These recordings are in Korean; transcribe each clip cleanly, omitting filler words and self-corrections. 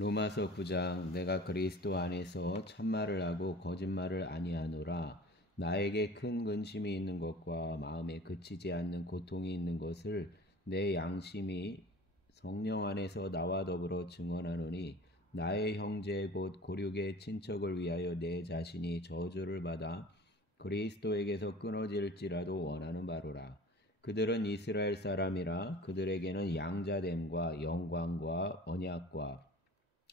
로마서 9장 내가 그리스도 안에서 참말을 하고 거짓말을 아니하노라. 나에게 큰 근심이 있는 것과 마음에 그치지 않는 고통이 있는 것을 내 양심이 성령 안에서 나와 더불어 증언하노니 나의 형제 곧 고륙의 친척을 위하여 내 자신이 저주를 받아 그리스도에게서 끊어질지라도 원하는 바로라. 그들은 이스라엘 사람이라. 그들에게는 양자됨과 영광과 언약과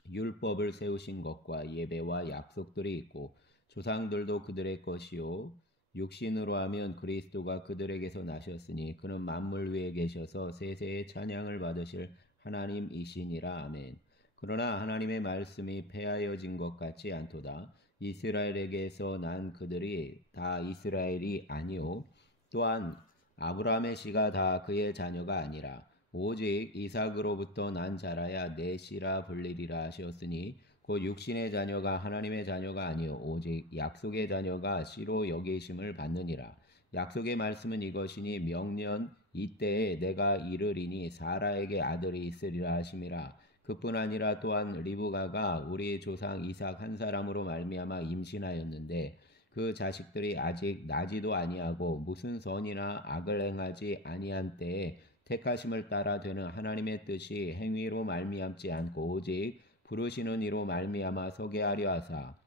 율법을 세우신 것과 예배와 약속들이 있고 조상들도 그들의 것이요 육신으로 하면 그리스도가 그들에게서 나셨으니 그는 만물 위에 계셔서 세세의 찬양을 받으실 하나님이시니라. 아멘. 그러나 하나님의 말씀이 폐하여진 것 같지 않도다. 이스라엘에게서 난 그들이 다 이스라엘이 아니요 또한 아브라함의 씨가 다 그의 자녀가 아니라 오직 이삭으로부터 난 자라야 내 씨라 불리리라 하셨으니 곧 육신의 자녀가 하나님의 자녀가 아니요 오직 약속의 자녀가 씨로 여기심을 받느니라. 약속의 말씀은 이것이니 명년 이때에 내가 이르리니 사라에게 아들이 있으리라 하심이라. 그뿐 아니라 또한 리브가가 우리 조상 이삭 한 사람으로 말미암아 임신하였는데 그 자식들이 아직 나지도 아니하고 무슨 선이나 악을 행하지 아니한 때에 택하심을 따라 되는 하나님의 뜻이 행위로 말미암지 않고 오직 부르시는 이로 말미암아 서게 하려 하사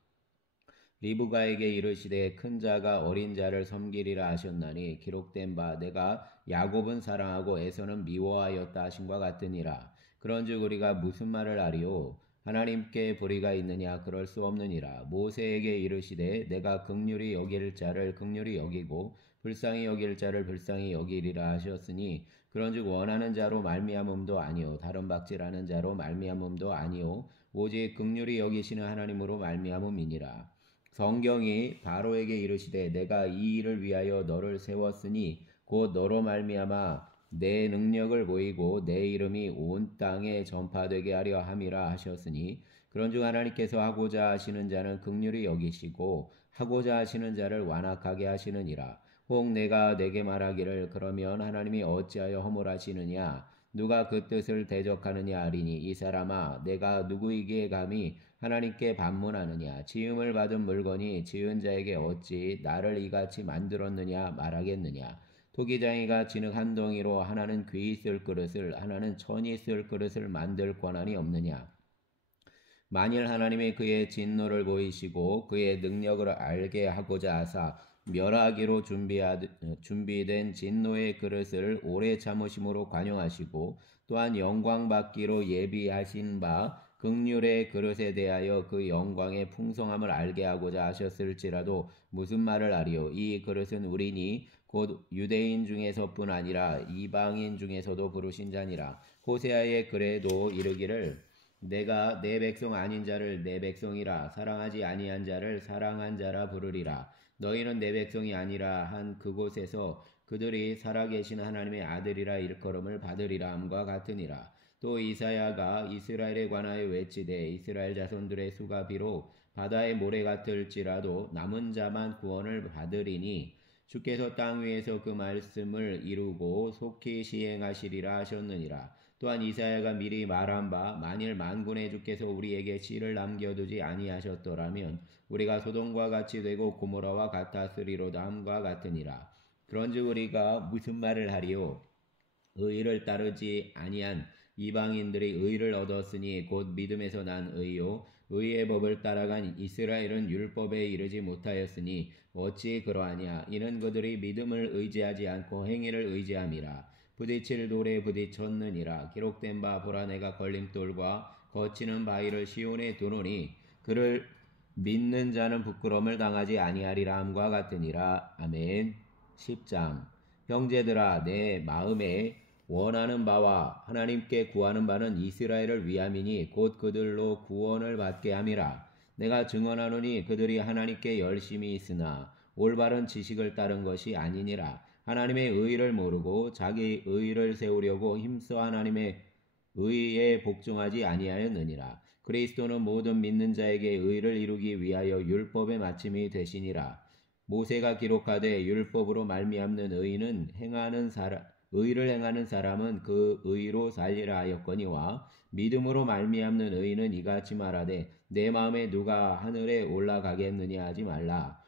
리브가에게 이르시되 큰 자가 어린 자를 섬기리라 하셨나니 기록된 바 내가 야곱은 사랑하고 에서는 미워하였다 하신과 같으니라. 그런즉 우리가 무슨 말을 하리요? 하나님께 불의가 있느냐? 그럴 수 없느니라. 모세에게 이르시되 내가 긍휼히 여길 자를 긍휼히 여기고 불쌍히 여길 자를 불쌍히 여기리라 하셨으니 그런즉 원하는 자로 말미암음도 아니요 다른 박질하는 자로 말미암음도 아니요 오직 긍휼히 여기시는 하나님으로 말미암음이니라. 성경이 바로에게 이르시되 내가 이 일을 위하여 너를 세웠으니 곧 너로 말미암아 내 능력을 보이고 내 이름이 온 땅에 전파되게 하려 함이라 하셨으니 그런즉 하나님께서 하고자 하시는 자는 긍휼히 여기시고 하고자 하시는 자를 완악하게 하시느니라. 혹 내가 내게 말하기를 그러면 하나님이 어찌하여 허물하시느냐? 누가 그 뜻을 대적하느냐 하리니 이 사람아 내가 누구이기에 감히 하나님께 반문하느냐? 지음을 받은 물건이 지은 자에게 어찌 나를 이같이 만들었느냐 말하겠느냐? 토기장이가 진흙 한 덩이로 하나는 귀히 쓸 그릇을 하나는 천히 쓸 그릇을 만들 권한이 없느냐? 만일 하나님이 그의 진노를 보이시고 그의 능력을 알게 하고자 하사 멸하기로 준비된 진노의 그릇을 오래 참으심으로 관용하시고 또한 영광 받기로 예비하신 바 긍휼의 그릇에 대하여 그 영광의 풍성함을 알게 하고자 하셨을지라도 무슨 말을 하리요? 이 그릇은 우리니 곧 유대인 중에서뿐 아니라 이방인 중에서도 부르신 자니라. 호세아의 글에도 이르기를 내가 내 백성 아닌 자를 내 백성이라 사랑하지 아니한 자를 사랑한 자라 부르리라. 너희는 내 백성이 아니라 한 그곳에서 그들이 살아계신 하나님의 아들이라 일컬음을 받으리라 함과 같으니라. 또 이사야가 이스라엘에 관하여 외치되 이스라엘 자손들의 수가 비록 바다의 모래 같을지라도 남은 자만 구원을 받으리니 주께서 땅 위에서 그 말씀을 이루고 속히 시행하시리라 하셨느니라. 또한 이사야가 미리 말한 바 만일 만군의 주께서 우리에게 씨를 남겨두지 아니하셨더라면 우리가 소돔과 같이 되고 고모라와 같았으리로다 함과 같으니라. 그런즉 우리가 무슨 말을 하리요? 의를 따르지 아니한 이방인들이 의를 얻었으니 곧 믿음에서 난 의요 의의 법을 따라간 이스라엘은 율법에 이르지 못하였으니 어찌 그러하냐? 이는 그들이 믿음을 의지하지 않고 행위를 의지함이라. 부딪힐 돌에 부딪혔느니라. 기록된 바 보라 내가 걸림돌과 거치는 바위를 시온에 두노니 그를 믿는 자는 부끄러움을 당하지 아니하리라 함과 같으니라. 아멘. 10장 형제들아 내 마음에 원하는 바와 하나님께 구하는 바는 이스라엘을 위함이니 곧 그들로 구원을 받게 함이라. 내가 증언하노니 그들이 하나님께 열심히 있으나 올바른 지식을 따른 것이 아니니라. 하나님의 의를 모르고 자기 의를 세우려고 힘써 하나님의 의에 복종하지 아니하였느니라. 그리스도는 모든 믿는 자에게 의를 이루기 위하여 율법의 마침이 되시니라. 모세가 기록하되 율법으로 말미암는 의는 의를 행하는 사람은 그 의로 살리라 하였거니와 믿음으로 말미암는 의인은 이같이 말하되 내 마음에 누가 하늘에 올라가겠느냐 하지 말라.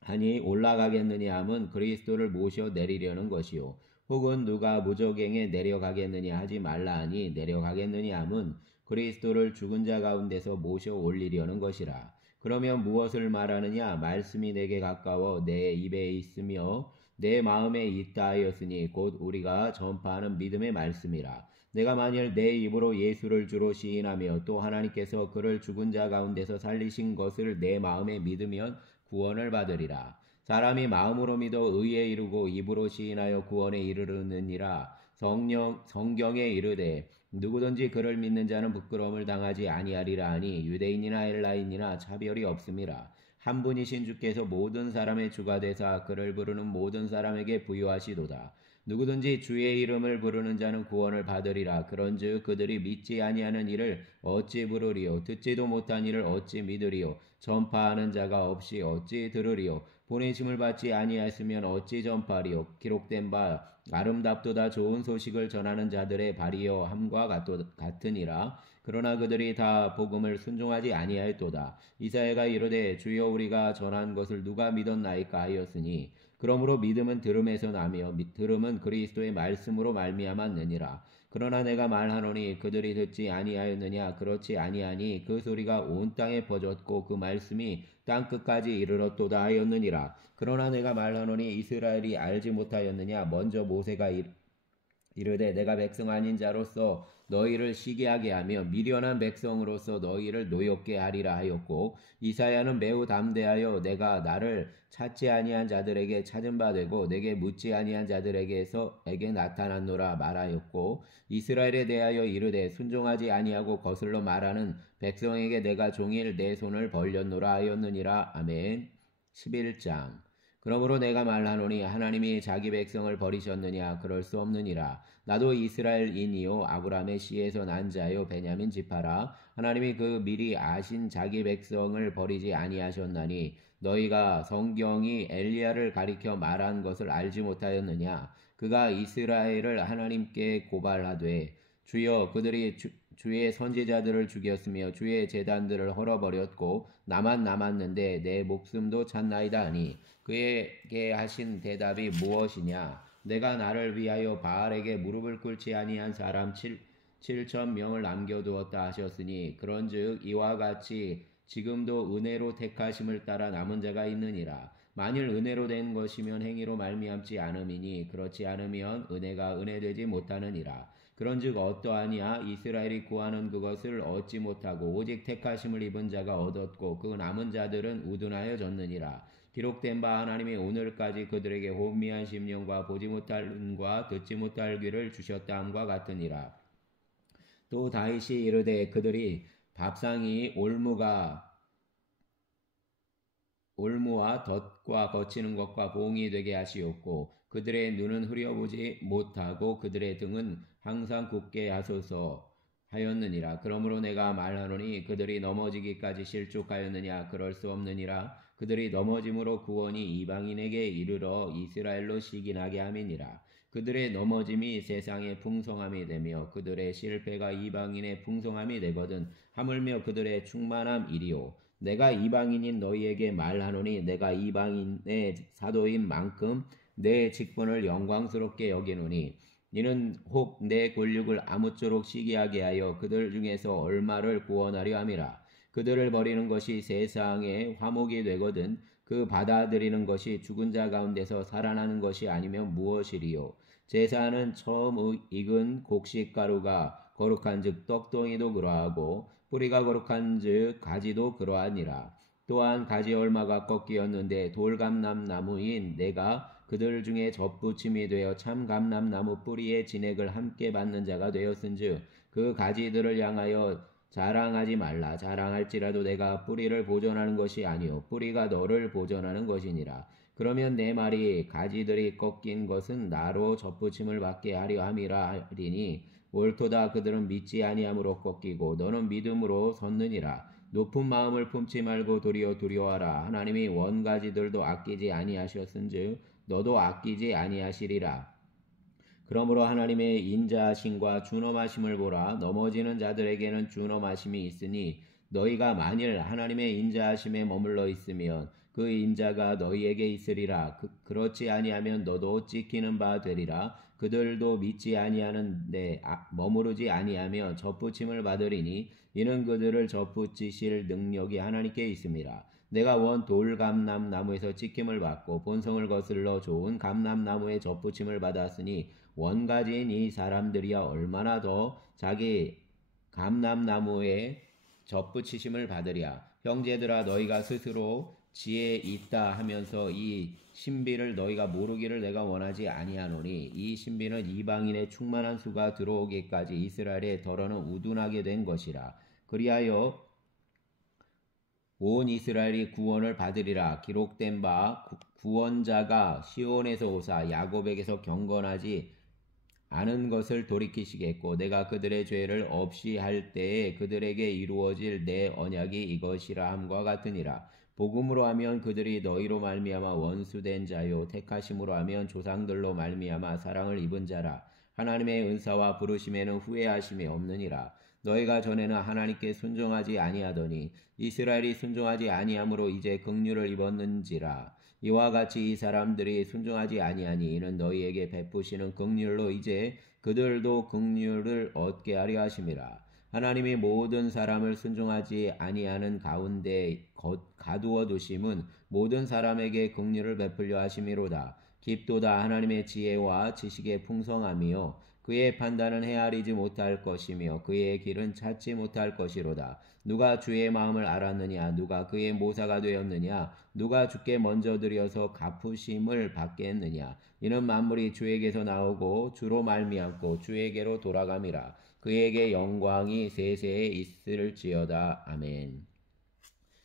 하니 올라가겠느냐 함은 그리스도를 모셔 내리려는 것이요. 혹은 누가 무저갱에 내려가겠느냐 하지 말라 하니 내려가겠느냐 함은 그리스도를 죽은 자 가운데서 모셔 올리려는 것이라. 그러면 무엇을 말하느냐? 말씀이 내게 가까워 내 입에 있으며 내 마음에 있다 하였으니 곧 우리가 전파하는 믿음의 말씀이라. 내가 만일 내 입으로 예수를 주로 시인하며 또 하나님께서 그를 죽은 자 가운데서 살리신 것을 내 마음에 믿으면 구원을 받으리라. 사람이 마음으로 믿어 의에 이르고 입으로 시인하여 구원에 이르르느니라. 성경에 이르되 누구든지 그를 믿는 자는 부끄러움을 당하지 아니하리라 하니 유대인이나 헬라인이나 차별이 없음이라. 한 분이신 주께서 모든 사람의 주가 되사 그를 부르는 모든 사람에게 부유하시도다. 누구든지 주의 이름을 부르는 자는 구원을 받으리라. 그런즉 그들이 믿지 아니하는 일을 어찌 부르리요? 듣지도 못한 일을 어찌 믿으리요? 전파하는 자가 없이 어찌 들으리요? 보내심을 받지 아니하였으면 어찌 전파하리요? 기록된 바 아름답도다 좋은 소식을 전하는 자들의 발이여 함과 같으니라. 그러나 그들이 다 복음을 순종하지 아니하였도다. 이사야가 이르되 주여 우리가 전한 것을 누가 믿었나이까 하였으니 그러므로 믿음은 들음에서 나며 들음은 그리스도의 말씀으로 말미암았느니라. 그러나 내가 말하노니 그들이 듣지 아니하였느냐? 그렇지 아니하니 그 소리가 온 땅에 퍼졌고 그 말씀이 땅 끝까지 이르렀도다 하였느니라. 그러나 내가 말하노니 이스라엘이 알지 못하였느냐? 먼저 모세가 이르되 내가 백성 아닌 자로서 너희를 시기하게 하며 미련한 백성으로서 너희를 노엽게 하리라 하였고, 이사야는 매우 담대하여 내가 나를 찾지 아니한 자들에게 찾은 바 되고 내게 묻지 아니한 자들에게서에게 나타났노라 말하였고, 이스라엘에 대하여 이르되 순종하지 아니하고 거슬러 말하는 백성에게 내가 종일 내 손을 벌렸노라 하였느니라. 아멘. 11장. 그러므로 내가 말하노니 하나님이 자기 백성을 버리셨느냐? 그럴 수 없느니라. 나도 이스라엘인이요 아브라함의 씨에서 난 자요 베냐민 지파라. 하나님이 그 미리 아신 자기 백성을 버리지 아니하셨나니 너희가 성경이 엘리야를 가리켜 말한 것을 알지 못하였느냐? 그가 이스라엘을 하나님께 고발하되 주여 그들이 주의 선지자들을 죽였으며 주의 제단들을 헐어버렸고 나만 남았는데 내 목숨도 찾나이다 하니 그에게 하신 대답이 무엇이냐? 내가 나를 위하여 바알에게 무릎을 꿇지 아니한 사람 7,000명을 남겨두었다 하셨으니 그런즉 이와 같이 지금도 은혜로 택하심을 따라 남은 자가 있느니라. 만일 은혜로 된 것이면 행위로 말미암지 않음이니 그렇지 않으면 은혜가 은혜되지 못하느니라. 그런즉 어떠하냐? 이스라엘이 구하는 그것을 얻지 못하고 오직 택하심을 입은 자가 얻었고 그 남은 자들은 우둔하여졌느니라. 기록된 바 하나님이 오늘까지 그들에게 혼미한 심령과 보지 못할 눈과 듣지 못할 귀를 주셨다 함과 같으니라. 또 다윗이 이르되 그들이 밥상이 올무와 덫과 거치는 것과 봉이 되게 하시옵고 그들의 눈은 흐려보지 못하고 그들의 등은 항상 굳게 하소서 하였느니라. 그러므로 내가 말하노니 그들이 넘어지기까지 실족하였느냐? 그럴 수 없느니라. 그들이 넘어짐으로 구원이 이방인에게 이르러 이스라엘로 시기나게 함이니라. 그들의 넘어짐이 세상의 풍성함이 되며 그들의 실패가 이방인의 풍성함이 되거든 하물며 그들의 충만함 이리요. 내가 이방인인 너희에게 말하노니 내가 이방인의 사도인 만큼 내 직분을 영광스럽게 여기노니 이는 혹 내 권력을 아무쪼록 시기하게 하여 그들 중에서 얼마를 구원하려 함이라. 그들을 버리는 것이 세상의 화목이 되거든 그 받아들이는 것이 죽은 자 가운데서 살아나는 것이 아니면 무엇이리요. 제사는 처음 익은 곡식가루가 거룩한즉 떡덩이도 그러하고 뿌리가 거룩한즉 가지도 그러하니라. 또한 가지 얼마가 꺾이었는데 돌감람나무인 내가 그들 중에 접붙임이 되어 참 감람나무 뿌리의 진액을 함께 받는 자가 되었은즉 그 가지들을 향하여 자랑하지 말라. 자랑할지라도 내가 뿌리를 보존하는 것이 아니요 뿌리가 너를 보존하는 것이니라. 그러면 내 말이 가지들이 꺾인 것은 나로 접붙임을 받게 하려 함이라 하리니 옳도다. 그들은 믿지 아니함으로 꺾이고 너는 믿음으로 섰느니라. 높은 마음을 품지 말고 도리어 두려워하라. 하나님이 원가지들도 아끼지 아니하셨은즉 너도 아끼지 아니하시리라. 그러므로 하나님의 인자하심과 준엄하심을 보라. 넘어지는 자들에게는 준엄하심이 있으니 너희가 만일 하나님의 인자하심에 머물러 있으면 그 인자가 너희에게 있으리라. 그렇지 아니하면 너도 찢기는 바 되리라. 그들도 믿지 아니하는데 머무르지 아니하며 접붙임을 받으리니 이는 그들을 접붙이실 능력이 하나님께 있습니다. 내가 원 돌감람 나무에서 찢김을 받고 본성을 거슬러 좋은 감람나무에 접붙임을 받았으니 원가지인 이 사람들이야 얼마나 더 자기 감람나무에 접붙이심을 받으랴. 형제들아 너희가 스스로 지혜 있다 하면서 이 신비를 너희가 모르기를 내가 원하지 아니하노니 이 신비는 이방인의 충만한 수가 들어오기까지 이스라엘의 덜어는 우둔하게 된 것이라. 그리하여 온 이스라엘이 구원을 받으리라. 기록된 바 구원자가 시온에서 오사 야곱에게서 경건하지 않은 것을 돌이키시겠고 내가 그들의 죄를 없이 할 때에 그들에게 이루어질 내 언약이 이것이라 함과 같으니라. 복음으로 하면 그들이 너희로 말미암아 원수된 자요 택하심으로 하면 조상들로 말미암아 사랑을 입은 자라. 하나님의 은사와 부르심에는 후회하심이 없느니라. 너희가 전에는 하나님께 순종하지 아니하더니 이스라엘이 순종하지 아니함으로 이제 긍휼을 입었는지라. 이와 같이 이 사람들이 순종하지 아니하니 이는 너희에게 베푸시는 긍휼로 이제 그들도 긍휼을 얻게 하려 하심이라. 하나님이 모든 사람을 순종하지 아니하는 가운데 가두어 두심은 모든 사람에게 긍휼을 베풀려 하심이로다. 깊도다. 하나님의 지혜와 지식의 풍성함이요 그의 판단은 헤아리지 못할 것이며 그의 길은 찾지 못할 것이로다. 누가 주의 마음을 알았느냐? 누가 그의 모사가 되었느냐? 누가 주께 먼저 드려서 갚으심을 받겠느냐? 이는 만물이 주에게서 나오고 주로 말미암고 주에게로 돌아감이라. 그에게 영광이 세세에 있을지어다. 아멘.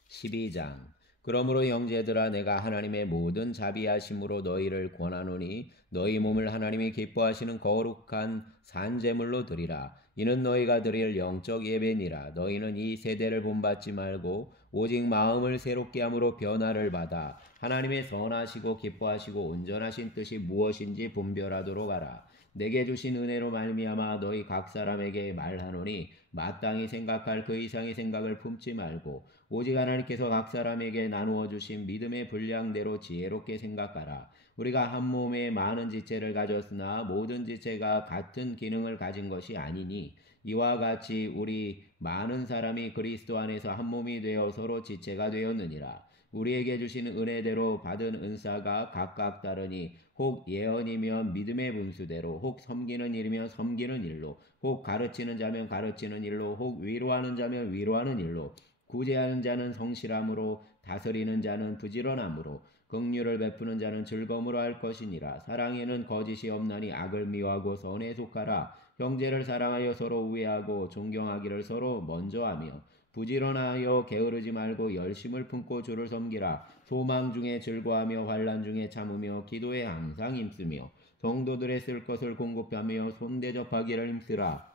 12장. 그러므로 형제들아 내가 하나님의 모든 자비하심으로 너희를 권하노니 너희 몸을 하나님이 기뻐하시는 거룩한 산제물로 드리라. 이는 너희가 드릴 영적 예배니라. 너희는 이 세대를 본받지 말고 오직 마음을 새롭게 함으로 변화를 받아 하나님의 선하시고 기뻐하시고 온전하신 뜻이 무엇인지 분별하도록 하라. 내게 주신 은혜로 말미암아 너희 각 사람에게 말하노니 마땅히 생각할 그 이상의 생각을 품지 말고 오직 하나님께서 각 사람에게 나누어 주신 믿음의 분량대로 지혜롭게 생각하라. 우리가 한 몸에 많은 지체를 가졌으나 모든 지체가 같은 기능을 가진 것이 아니니 이와 같이 우리 많은 사람이 그리스도 안에서 한 몸이 되어 서로 지체가 되었느니라. 우리에게 주신 은혜대로 받은 은사가 각각 다르니 혹 예언이면 믿음의 분수대로 혹 섬기는 일이면 섬기는 일로 혹 가르치는 자면 가르치는 일로 혹 위로하는 자면 위로하는 일로 구제하는 자는 성실함으로 다스리는 자는 부지런함으로 긍휼을 베푸는 자는 즐거움으로 할 것이니라. 사랑에는 거짓이 없나니 악을 미워하고 선에 속하라. 형제를 사랑하여 서로 우애하고 존경하기를 서로 먼저 하며 부지런하여 게으르지 말고 열심을 품고 주를 섬기라. 소망 중에 즐거워하며 환난 중에 참으며 기도에 항상 힘쓰며 성도들의 쓸 것을 공급하며 손대접하기를 힘쓰라.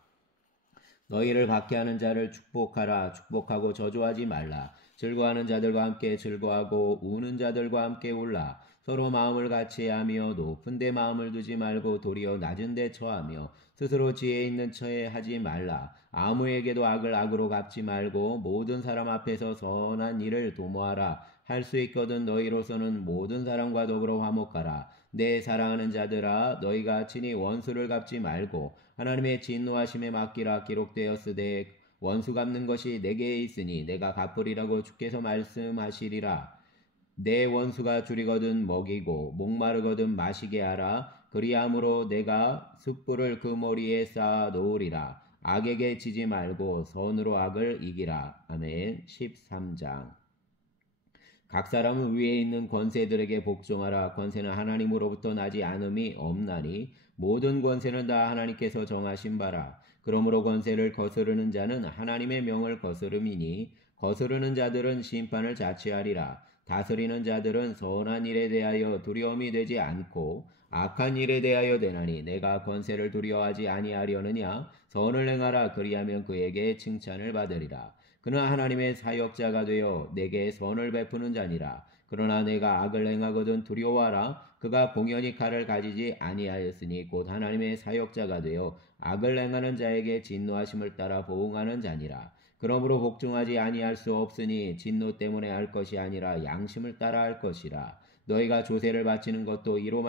너희를 박해하는 자를 축복하라. 축복하고 저주하지 말라. 즐거워하는 자들과 함께 즐거워하고 우는 자들과 함께 울라. 서로 마음을 같이하며 높은 데 마음을 두지 말고 도리어 낮은 데 처하며 스스로 지혜 있는 처에 하지 말라. 아무에게도 악을 악으로 갚지 말고 모든 사람 앞에서 선한 일을 도모하라. 할 수 있거든 너희로서는 모든 사람과 더불어 화목하라. 내 사랑하는 자들아 너희가 친히 원수를 갚지 말고 하나님의 진노하심에 맡기라. 기록되었으되 원수 갚는 것이 내게 있으니 내가 갚으리라고 주께서 말씀하시리라. 내 원수가 줄이거든 먹이고 목마르거든 마시게 하라. 그리함으로 내가 숯불을 그 머리에 쌓아 놓으리라. 악에게 지지 말고 선으로 악을 이기라. 아멘. 13장. 각 사람은 위에 있는 권세들에게 복종하라. 권세는 하나님으로부터 나지 않음이 없나니 모든 권세는 다 하나님께서 정하신 바라. 그러므로 권세를 거스르는 자는 하나님의 명을 거스름이니 거스르는 자들은 심판을 자취하리라. 다스리는 자들은 선한 일에 대하여 두려움이 되지 않고 악한 일에 대하여 되나니 내가 권세를 두려워하지 아니하려느냐. 선을 행하라. 그리하면 그에게 칭찬을 받으리라. 그는 하나님의 사역자가 되어 내게 선을 베푸는 자니라. 그러나 내가 악을 행하거든 두려워하라. 그가 공연히 칼을 가지지 아니하였으니 곧 하나님의 사역자가 되어 악을 행하는 자에게 진노하심을 따라 보응하는 자니라. 그러므로 복종하지 아니할 수 없으니 진노 때문에 할 것이 아니라 양심을 따라 할 것이라. 너희가 조세를 바치는 것도 이로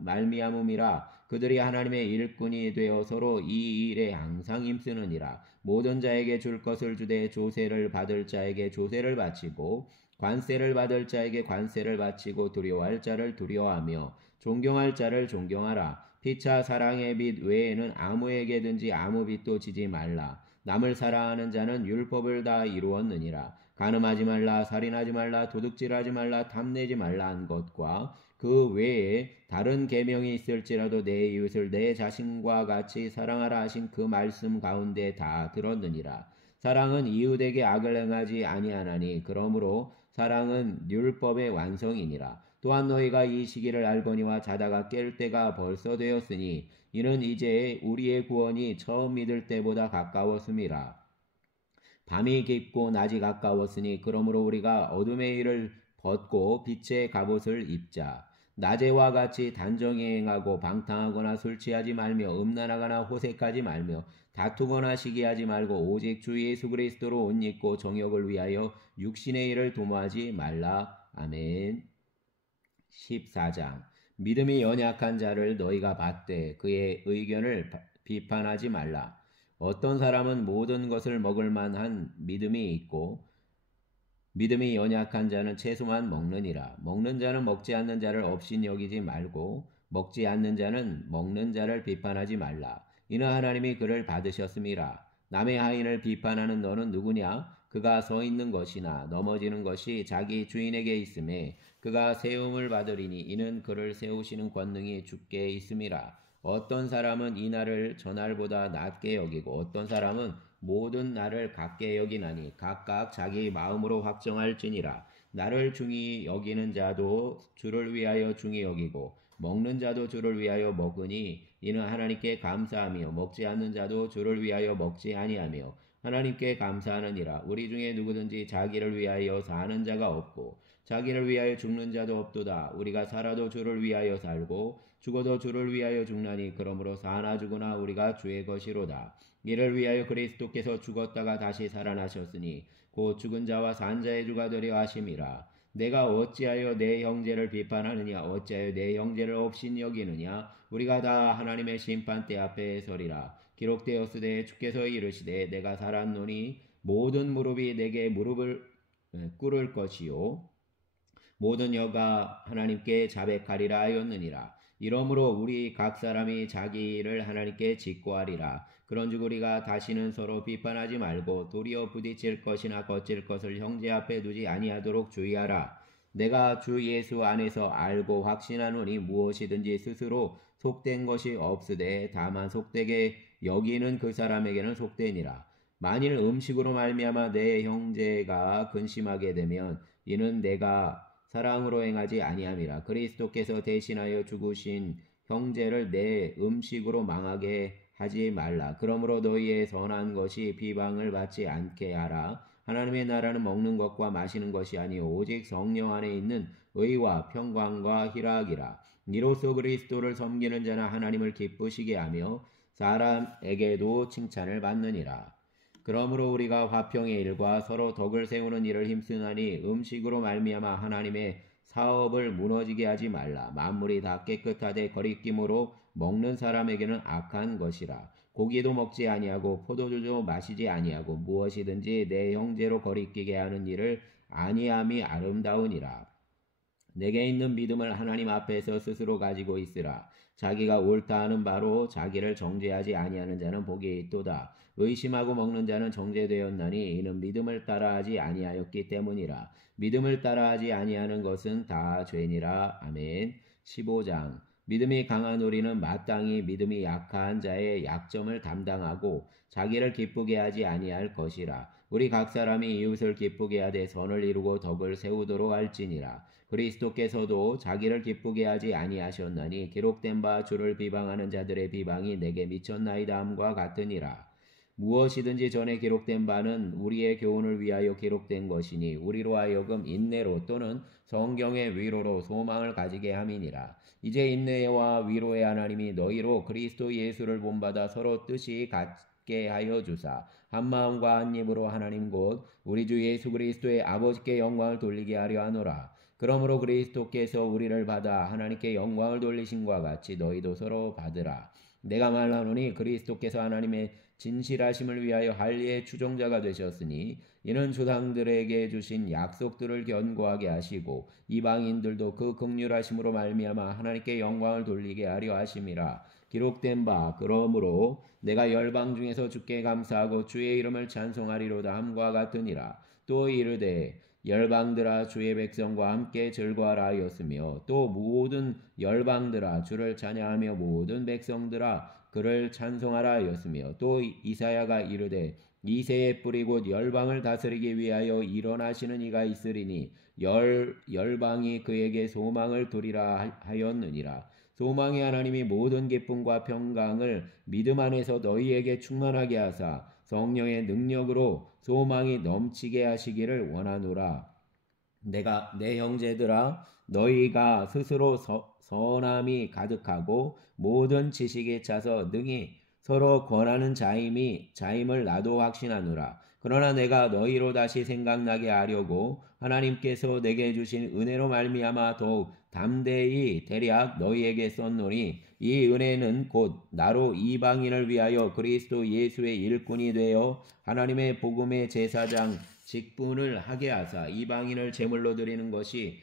말미암음이라. 그들이 하나님의 일꾼이 되어 서로 이 일에 항상 힘쓰느니라. 모든 자에게 줄 것을 주되 조세를 받을 자에게 조세를 바치고 관세를 받을 자에게 관세를 바치고 두려워할 자를 두려워하며 존경할 자를 존경하라. 피차 사랑의 빚 외에는 아무에게든지 아무 빚도 지지 말라. 남을 사랑하는 자는 율법을 다 이루었느니라. 간음하지 말라, 살인하지 말라, 도둑질하지 말라, 탐내지 말라 한 것과 그 외에 다른 계명이 있을지라도 내 이웃을 내 자신과 같이 사랑하라 하신 그 말씀 가운데 다 들었느니라. 사랑은 이웃에게 악을 행하지 아니하나니 그러므로 사랑은 율법의 완성이니라. 또한 너희가 이 시기를 알거니와 자다가 깰 때가 벌써 되었으니 이는 이제 우리의 구원이 처음 믿을 때보다 가까웠음이라. 밤이 깊고 낮이 가까웠으니 그러므로 우리가 어둠의 일을 벗고 빛의 갑옷을 입자. 낮에와 같이 단정히 행하고 방탕하거나 술 취하지 말며 음란하거나 호색하지 말며 다투거나 시기하지 말고 오직 주 예수 그리스도로 옷 입고 정욕을 위하여 육신의 일을 도모하지 말라. 아멘. 14장. 믿음이 연약한 자를 너희가 받되 그의 의견을 비판하지 말라. 어떤 사람은 모든 것을 먹을 만한 믿음이 있고 믿음이 연약한 자는 채소만 먹느니라. 먹는 자는 먹지 않는 자를 업신여기지 말고 먹지 않는 자는 먹는 자를 비판하지 말라. 이는 하나님이 그를 받으셨음이라. 남의 하인을 비판하는 너는 누구냐? 그가 서 있는 것이나 넘어지는 것이 자기 주인에게 있음에 그가 세움을 받으리니 이는 그를 세우시는 권능이 주께 있음이라. 어떤 사람은 이 날을 저날보다 낮게 여기고 어떤 사람은 모든 날을 같게 여기나니 각각 자기 마음으로 확정할지니라. 나를 중히 여기는 자도 주를 위하여 중히 여기고 먹는 자도 주를 위하여 먹으니 이는 하나님께 감사하며 먹지 않는 자도 주를 위하여 먹지 아니하며 하나님께 감사하느니라. 우리 중에 누구든지 자기를 위하여 사는 자가 없고 자기를 위하여 죽는 자도 없도다. 우리가 살아도 주를 위하여 살고 죽어도 주를 위하여 죽나니 그러므로 사나 죽으나 우리가 주의 것이로다. 이를 위하여 그리스도께서 죽었다가 다시 살아나셨으니 곧 죽은 자와 산 자의 주가 되려 하심이라. 내가 어찌하여 내 형제를 비판하느냐? 어찌하여 내 형제를 업신 여기느냐? 우리가 다 하나님의 심판대 앞에 서리라. 기록되었으되 주께서 이르시되 내가 살았노니 모든 무릎이 내게 무릎을 꿇을 것이요 모든 여가 하나님께 자백하리라 하였느니라. 이러므로 우리 각 사람이 자기 일을 하나님께 직고하리라. 그런즉 우리가 다시는 서로 비판하지 말고 도리어 부딪힐 것이나 거칠 것을 형제 앞에 두지 아니하도록 주의하라. 내가 주 예수 안에서 알고 확신하노니 무엇이든지 스스로 속된 것이 없으되 다만 속되게 여기는 그 사람에게는 속되니라. 만일 음식으로 말미암아 내 형제가 근심하게 되면 이는 내가 사랑으로 행하지 아니함이라. 그리스도께서 대신하여 죽으신 형제를 내 음식으로 망하게 하지 말라. 그러므로 너희의 선한 것이 비방을 받지 않게 하라. 하나님의 나라는 먹는 것과 마시는 것이 아니요 오직 성령 안에 있는 의와 평강과 희락이라. 이로써 그리스도를 섬기는 자는 하나님을 기쁘시게 하며 사람에게도 칭찬을 받느니라. 그러므로 우리가 화평의 일과 서로 덕을 세우는 일을 힘쓰나니 음식으로 말미암아 하나님의 사업을 무너지게 하지 말라. 만물이 다 깨끗하되 거리낌으로 먹는 사람에게는 악한 것이라. 고기도 먹지 아니하고 포도주도 마시지 아니하고 무엇이든지 내 형제로 거리끼게 하는 일을 아니함이 아름다우니라. 내게 있는 믿음을 하나님 앞에서 스스로 가지고 있으라. 자기가 옳다 하는 바로 자기를 정죄하지 아니하는 자는 복이 있도다. 의심하고 먹는 자는 정죄되었나니 이는 믿음을 따라하지 아니하였기 때문이라. 믿음을 따라하지 아니하는 것은 다 죄니라. 아멘. 15장. 믿음이 강한 우리는 마땅히 믿음이 약한 자의 약점을 담당하고 자기를 기쁘게 하지 아니할 것이라. 우리 각 사람이 이웃을 기쁘게 하되 선을 이루고 덕을 세우도록 할지니라. 그리스도께서도 자기를 기쁘게 하지 아니하셨나니 기록된 바 주를 비방하는 자들의 비방이 내게 미쳤나이다 함과 같으니라. 무엇이든지 전에 기록된 바는 우리의 교훈을 위하여 기록된 것이니 우리로 하여금 인내로 또는 성경의 위로로 소망을 가지게 함이니라. 이제 인내와 위로의 하나님이 너희로 그리스도 예수를 본받아 서로 뜻이 같게 하여 주사 한 마음과 한 입으로 하나님 곧 우리 주 예수 그리스도의 아버지께 영광을 돌리게 하려 하노라. 그러므로 그리스도께서 우리를 받아 하나님께 영광을 돌리신과 같이 너희도 서로 받으라. 내가 말하노니 그리스도께서 하나님의 진실하심을 위하여 할례의 추종자가 되셨으니 이는 조상들에게 주신 약속들을 견고하게 하시고 이방인들도 그 긍휼하심으로 말미암아 하나님께 영광을 돌리게 하려 하심이라. 기록된 바 그러므로 내가 열방 중에서 주께 감사하고 주의 이름을 찬송하리로다 함과 같으니라. 또 이르되 열방들아 주의 백성과 함께 즐거워하라 하였으며 또 모든 열방들아 주를 찬양하며 모든 백성들아 그를 찬송하라 하였으며 또 이사야가 이르되 이새의 뿌리 곧 열방을 다스리기 위하여 일어나시는 이가 있으리니 열방이 그에게 소망을 두리라 하였느니라. 소망의 하나님이 모든 기쁨과 평강을 믿음 안에서 너희에게 충만하게 하사 성령의 능력으로 소망이 넘치게 하시기를 원하노라. 내가 내 형제들아 너희가 스스로 선함이 가득하고 모든 지식에 차서 능히 서로 권하는 자임을 나도 확신하노라. 그러나 내가 너희로 다시 생각나게 하려고 하나님께서 내게 주신 은혜로 말미암아 더욱 담대히 대략 너희에게 썼노니 이 은혜는 곧 나로 이방인을 위하여 그리스도 예수의 일꾼이 되어 하나님의 복음의 제사장 직분을 하게 하사 이방인을 제물로 드리는 것이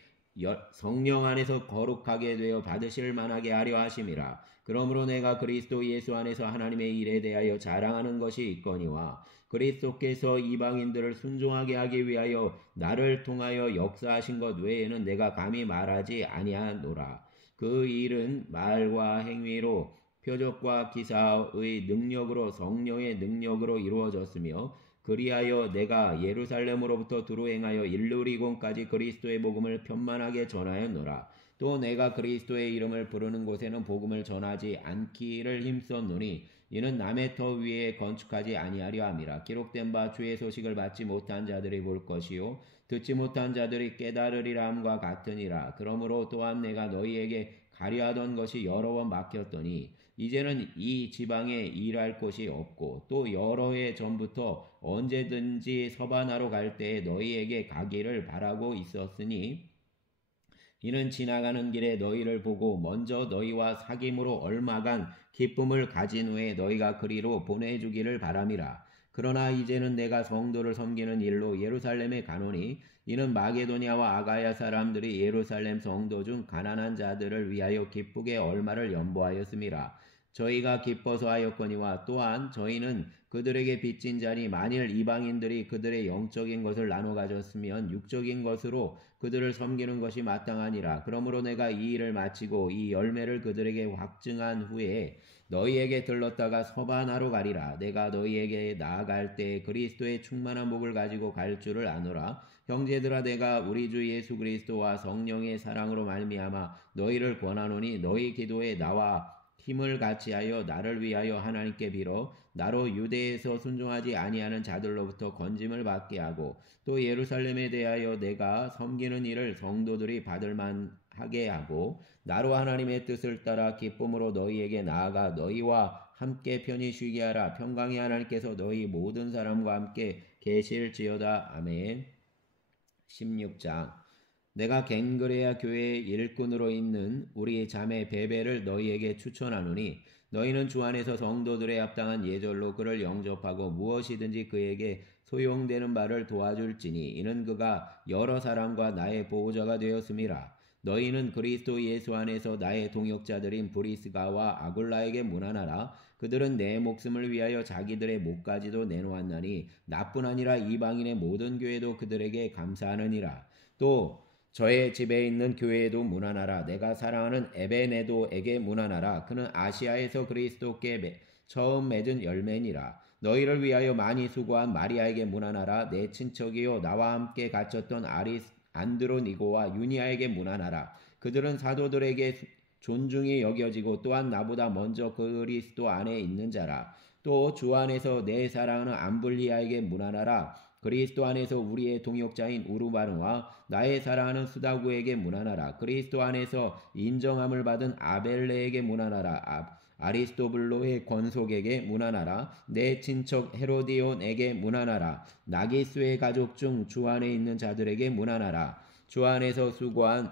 성령 안에서 거룩하게 되어 받으실 만하게 하려 하심이라. 그러므로 내가 그리스도 예수 안에서 하나님의 일에 대하여 자랑하는 것이 있거니와 그리스도께서 이방인들을 순종하게 하기 위하여 나를 통하여 역사하신 것 외에는 내가 감히 말하지 아니하노라. 그 일은 말과 행위로 표적과 기사의 능력으로 성령의 능력으로 이루어졌으며 그리하여 내가 예루살렘으로부터 두루 행하여 일루리곤까지 그리스도의 복음을 편만하게 전하였노라. 또 내가 그리스도의 이름을 부르는 곳에는 복음을 전하지 않기를 힘썼노니 이는 남의 터 위에 건축하지 아니하려 함이라. 기록된 바 주의 소식을 받지 못한 자들이 볼 것이요 듣지 못한 자들이 깨달으리라 함과 같으니라. 그러므로 또한 내가 너희에게 가려하던 것이 여러 번 막혔더니 이제는 이 지방에 일할 곳이 없고 또 여러 해 전부터 언제든지 서바나로 갈 때에 너희에게 가기를 바라고 있었으니 이는 지나가는 길에 너희를 보고 먼저 너희와 사귐으로 얼마간 기쁨을 가진 후에 너희가 그리로 보내주기를 바람이라. 그러나 이제는 내가 성도를 섬기는 일로 예루살렘에 가노니 이는 마게도냐와 아가야 사람들이 예루살렘 성도 중 가난한 자들을 위하여 기쁘게 얼마를 연보하였음이라. 저희가 기뻐서 하였거니와 또한 저희는 그들에게 빚진 자니 만일 이방인들이 그들의 영적인 것을 나눠 가졌으면 육적인 것으로 그들을 섬기는 것이 마땅하니라. 그러므로 내가 이 일을 마치고 이 열매를 그들에게 확증한 후에 너희에게 들렀다가 서바나로 가리라. 내가 너희에게 나아갈 때 그리스도의 충만한 복을 가지고 갈 줄을 아노라. 형제들아 내가 우리 주 예수 그리스도와 성령의 사랑으로 말미암아 너희를 권하노니 너희 기도에 나와 힘을 같이하여 나를 위하여 하나님께 빌어 나로 유대에서 순종하지 아니하는 자들로부터 건짐을 받게 하고 또 예루살렘에 대하여 내가 섬기는 일을 성도들이 받을 만하게 하고 나로 하나님의 뜻을 따라 기쁨으로 너희에게 나아가 너희와 함께 편히 쉬게 하라. 평강의 하나님께서 너희 모든 사람과 함께 계실지어다. 아멘. 16장 내가 갱그레아 교회의 일꾼으로 있는 우리 자매 베베를 너희에게 추천하노니 너희는 주 안에서 성도들의 합당한 예절로 그를 영접하고 무엇이든지 그에게 소용되는 바를 도와줄지니 이는 그가 여러 사람과 나의 보호자가 되었음이라. 너희는 그리스도 예수 안에서 나의 동역자들인 브리스가와 아굴라에게 문안하라. 그들은 내 목숨을 위하여 자기들의 목까지도 내놓았나니 나뿐 아니라 이방인의 모든 교회도 그들에게 감사하느니라. 또 저의 집에 있는 교회에도 문안하라. 내가 사랑하는 에베네도에게 문안하라. 그는 아시아에서 그리스도께 처음 맺은 열매니라. 너희를 위하여 많이 수고한 마리아에게 문안하라. 내 친척이요 나와 함께 갇혔던 안드로니고와 유니아에게 문안하라. 그들은 사도들에게 존중이 여겨지고 또한 나보다 먼저 그리스도 안에 있는 자라. 또 주 안에서 내 사랑하는 암블리아에게 문안하라. 그리스도 안에서 우리의 동역자인 우르바누와 나의 사랑하는 수다구에게 문안하라. 그리스도 안에서 인정함을 받은 아벨레에게 문안하라. 아리스토블로의 권속에게 문안하라. 내 친척 헤로디온에게 문안하라. 나기스의 가족 중 주 안에 있는 자들에게 문안하라. 주 안에서 수고한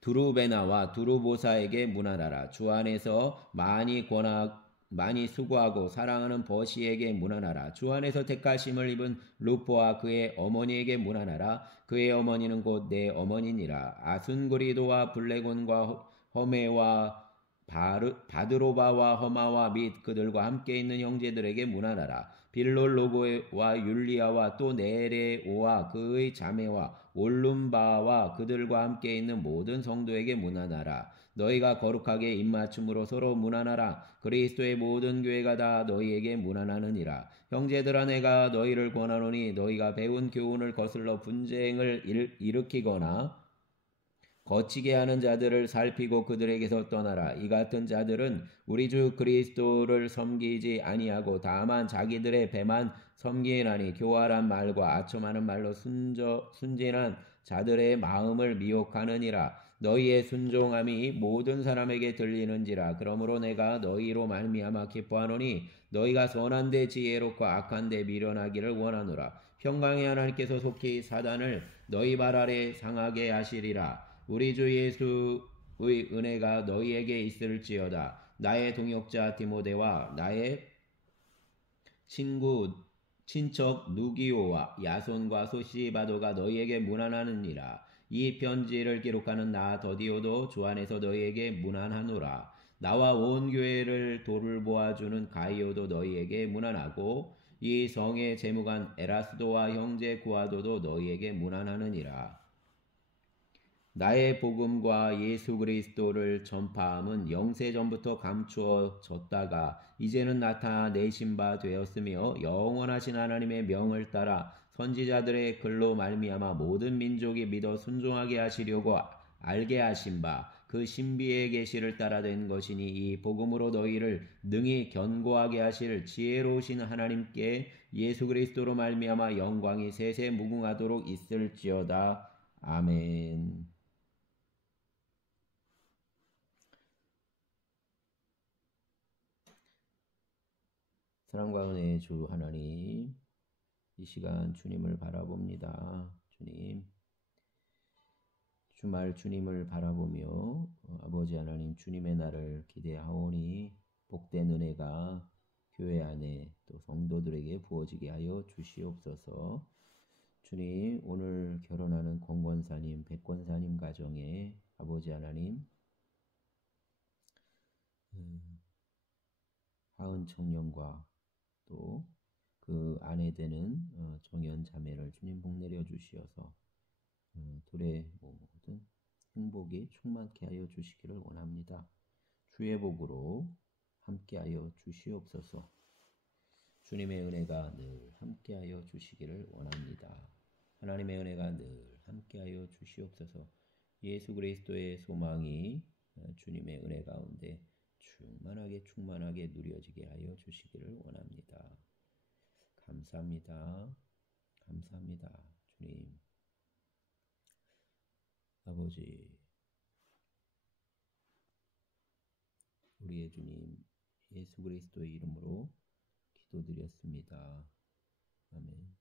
두루베나와 두루보사에게 문안하라. 주 안에서 많이 수고하고 사랑하는 버시에게 문안하라. 주 안에서 택하심을 입은 루포와 그의 어머니에게 문안하라. 그의 어머니는 곧 내 어머니니라. 아순그리도와 블레곤과 허메와 바드로바와 허마와 및 그들과 함께 있는 형제들에게 문안하라. 빌롤로고와 율리아와 또 네레오와 그의 자매와 올룸바와 그들과 함께 있는 모든 성도에게 문안하라. 너희가 거룩하게 입맞춤으로 서로 문안하라. 그리스도의 모든 교회가 다 너희에게 문안하느니라. 형제들아 내가 너희를 권하노니 너희가 배운 교훈을 거슬러 분쟁을 일으키거나 거치게 하는 자들을 살피고 그들에게서 떠나라. 이 같은 자들은 우리 주 그리스도를 섬기지 아니하고 다만 자기들의 배만 섬기나니 교활한 말과 아첨하는 말로 순진한 자들의 마음을 미혹하느니라. 너희의 순종함이 모든 사람에게 들리는지라. 그러므로 내가 너희로 말미암아 기뻐하노니 너희가 선한 데 지혜롭고 악한 데 미련하기를 원하노라. 평강의 하나님께서 속히 사단을 너희 발 아래 상하게 하시리라. 우리 주 예수의 은혜가 너희에게 있을지어다. 나의 동역자 디모데와 나의 친척 누기오와 야손과 소시바도가 너희에게 문안하느니라. 이 편지를 기록하는 나 더디오도 주 안에서 너희에게 문안하노라. 나와 온 교회를 돌보아주는 가이오도 너희에게 문안하고 이 성의 재무관 에라스도와 형제 구아도도 너희에게 문안하느니라. 나의 복음과 예수 그리스도를 전파함은 영세전부터 감추어졌다가 이제는 나타내신 바 되었으며 영원하신 하나님의 명을 따라 선지자들의 글로 말미암아 모든 민족이 믿어 순종하게 하시려고 알게 하신 바 그 신비의 계시를 따라 된 것이니 이 복음으로 너희를 능히 견고하게 하실 지혜로우신 하나님께 예수 그리스도로 말미암아 영광이 세세 무궁하도록 있을지어다. 아멘. 사랑과 은혜의 주 하나님, 이 시간 주님을 바라봅니다. 주님, 주말 주님을 바라보며 아버지 하나님 주님의 날을 기대하오니 복된 은혜가 교회 안에 또 성도들에게 부어지게 하여 주시옵소서. 주님, 오늘 결혼하는 권권사님, 백권사님 가정에 아버지 하나님 하은 청년과 또 그 아내 되는 정연 자매를 주님 복 내려 주시어서 둘의 모든 행복이 충만케 하여 주시기를 원합니다. 주의 복으로 함께하여 주시옵소서. 주님의 은혜가 늘 함께하여 주시기를 원합니다. 하나님의 은혜가 늘 함께하여 주시옵소서. 예수 그리스도의 소망이 주님의 은혜 가운데 충만하게 누려지게 하여 주시기를 원합니다. 감사합니다. 감사합니다. 주님, 아버지, 우리의 주님 예수 그리스도의 이름으로 기도드렸습니다. 아멘.